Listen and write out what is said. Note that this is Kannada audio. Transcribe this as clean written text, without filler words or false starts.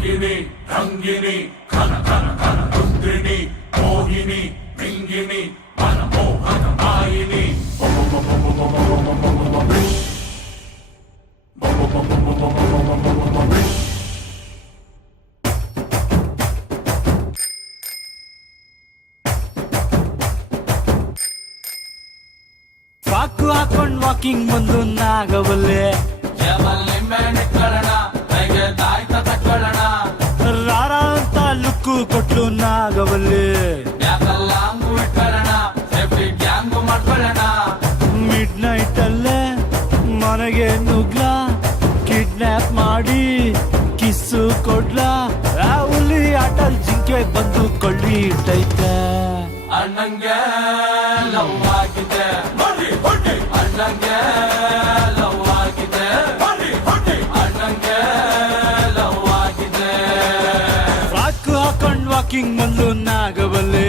ರಾಗಿಣಿ ರಂಗಿಣಿ ಘನ ಘನ ಘನ ರುದ್ರಿಣಿ ಮೋಹಿನಿ ಮಿಂಗಿಣಿ ಮನಮೋಹನ ಮಾಯಿನಿ ಪಾಕು ಹಾಕೊಂಡ್ ವಾಕಿಂಗ್ ಬಂದು ನಾಗವಲ್ಲೆ ರಾರ ಅಂತ ಲುಕ್ಕು ಕೊಟ್ಲು ನಾಗವಲ್ಲೆ ಮಿಡ್ ನೈಟ್ ಅಲ್ಲೇ ಮನೆಗೆ ನುಗ್ಲ ಕಿಡ್ನಾಪ್ ಮಾಡಿ ಕಿಸ್ಸು ಕೊಡ್ಲ ಆ ಹುಲಿ ಆಟಲ್ ಜಿಂಕೆ ಬಂದು ಕೊಳ್ಳಿ ಇಟ್ಟೈತೆ ಅಣ್ಣಂಗೆ ಲವ್ ಆಗಿದೆ ಅಣ್ಣಂಗೆ ಲವ್ ಆಗಿದೆ ಅಣ್ಣಂಗೆ ಲವ್ ಆಗಿದೆ ಪಾಕು ಹಾಕೊಂಡ್ ವಾಕಿಂಗ್ ಬಂದು ನಾಗವಲ್ಲೆ